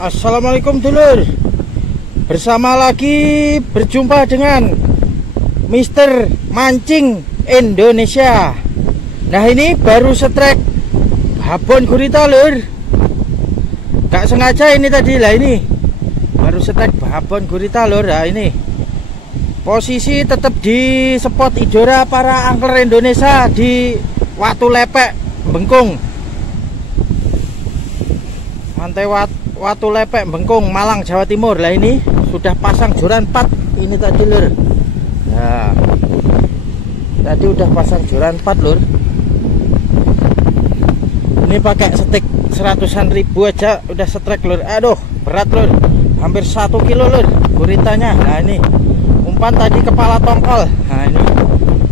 Assalamualaikum dulur. Bersama lagi berjumpa dengan Mister Mancing Indonesia. Nah, ini baru setrek babon gurita lur. Gak sengaja ini tadi lah, ini baru setrek babon gurita lur. Nah, ini posisi tetap di spot idora para angler Indonesia di Watu Lepek, Bengkung. Pantai Watu Lepek, Bengkung, Malang, Jawa Timur. Lah, ini sudah pasang joran 4 ini tadi lur. Nah, tadi udah pasang joran 4 lur. Ini pakai stik 100-an ribu aja udah setrek lur. Aduh, berat lur, hampir 1 kilo lur guritanya. Nah, ini umpan tadi kepala tongkol. Nah, ini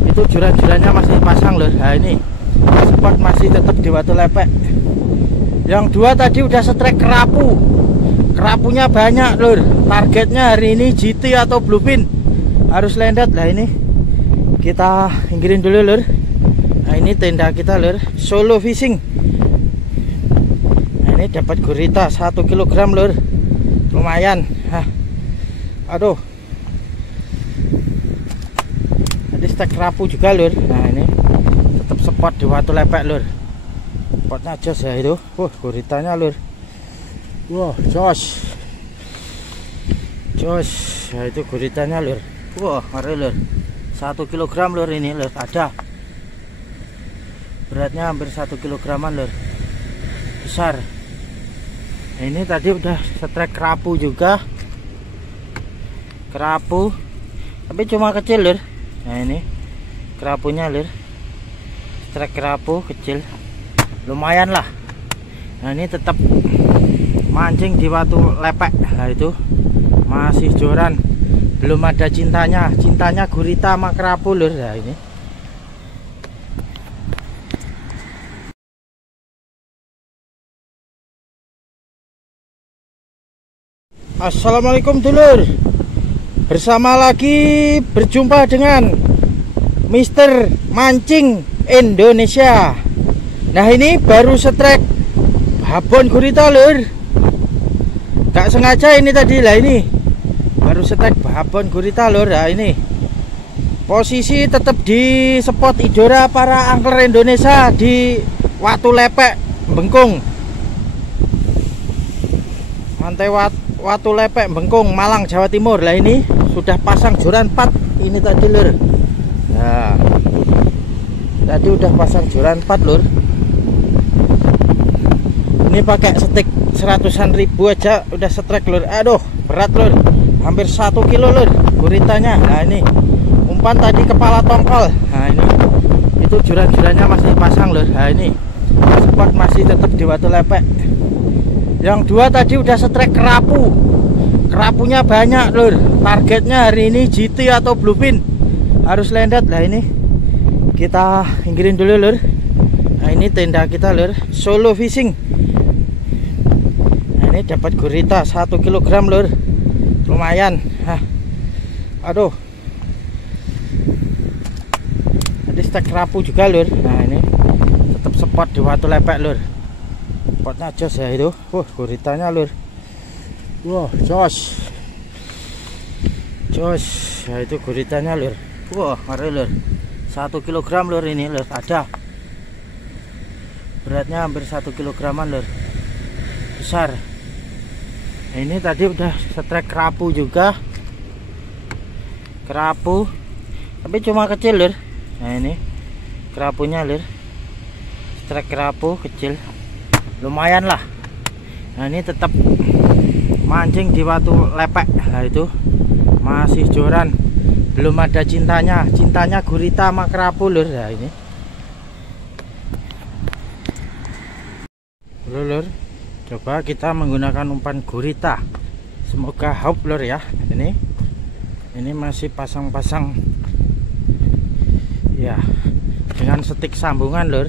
itu joran-jorannya masih pasang lur. Nah, ini spot masih tetap di Watu Lepek. Yang dua tadi udah setrek kerapu. Kerapunya banyak lur. Targetnya hari ini GT atau bluefin. Harus lendet. Lah, ini kita inggirin dulu lur. Nah, ini tenda kita lur, solo fishing. Nah, ini dapat gurita 1 kg lur. Lumayan. Hah. Aduh. Tadi stek kerapu juga lur. Nah, ini tetap spot di Watu Lepek lur. Spotnya jos ya itu. Guritanya lur. Wah, jos. Jos. Ya, itu guritanya lur. Wah, ngeri lur. 1 kg lur ini lur. Ada. Beratnya hampir 1 kg lur. Besar. Nah, ini tadi udah setrek kerapu juga. Kerapu. Tapi cuma kecil lur. Nah, ini kerapunya lur. Setrek kerapu kecil. Lumayan lah. Nah, ini tetap mancing di Watu Lepek. Nah, itu masih joran, belum ada cintanya. Cintanya gurita sama kerapu lur. Nah, ini Assalamualaikum dulur. Bersama lagi berjumpa dengan Mister Mancing Indonesia. Nah, ini baru setrek babon gurita lur. Gak sengaja ini tadi lah, ini baru setrek babon gurita lur. Nah, ini posisi tetap di spot idora para angler Indonesia di Watu Lepek, Bengkung. Pantai Watu Lepek, Bengkung, Malang, Jawa Timur. Lah, ini sudah pasang joran 4 ini tadi lur. Nah, tadi udah pasang joran 4 lur. Ini pakai stik 100-an ribu aja udah setrek lur. Aduh, berat lur, hampir 1 kilo lur guritanya. Nah, ini umpan tadi kepala tongkol. Nah, ini itu joran-jorannya masih pasang lur. Nah, ini spot masih tetap di Watu Lepek. Yang dua tadi udah setrek kerapu. Kerapunya banyak lur. Targetnya hari ini GT atau bluefin. Harus lendet. Lah, ini kita inggirin dulu lur. Nah, ini tenda kita lur, solo fishing. Ini dapat gurita 1 kg lur. Lumayan. Hah. Aduh. Tadi stek kerapu juga lur. Nah, ini tetap spot di Watu Lepek lur. Spotnya jos ya itu. Guritanya lur. Wah, jos. Jos. Ya, itu guritanya lur. Wah, ngeri lur. 1 kg lur ini lur. Ada. Beratnya hampir 1 kg lur. Besar. Nah, ini tadi udah setrek kerapu juga. Kerapu. Tapi cuma kecil lur. Nah, ini kerapunya lur. Setrek kerapu kecil. Lumayan lah. Nah, ini tetap mancing di Watu Lepek. Nah, itu masih joran, belum ada cintanya. Cintanya gurita sama kerapu lur. Nah, ini lur. Coba kita menggunakan umpan gurita. Semoga haup lur ya. Ini masih pasang-pasang. Ya, dengan stik sambungan lur.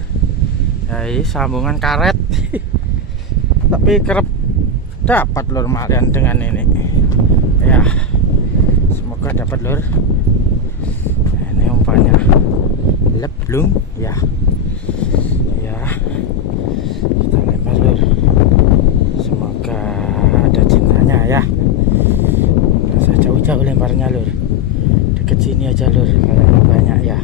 Ya, ini sambungan karet. Tapi kerap dapat lur malian dengan ini. Ya, semoga dapat lur. Nah, ini umpannya leblung ya. Ya, kita lempar lur. Semoga ada jauh lemparnya lur, deket sini aja lur, kayaknya banyak ya.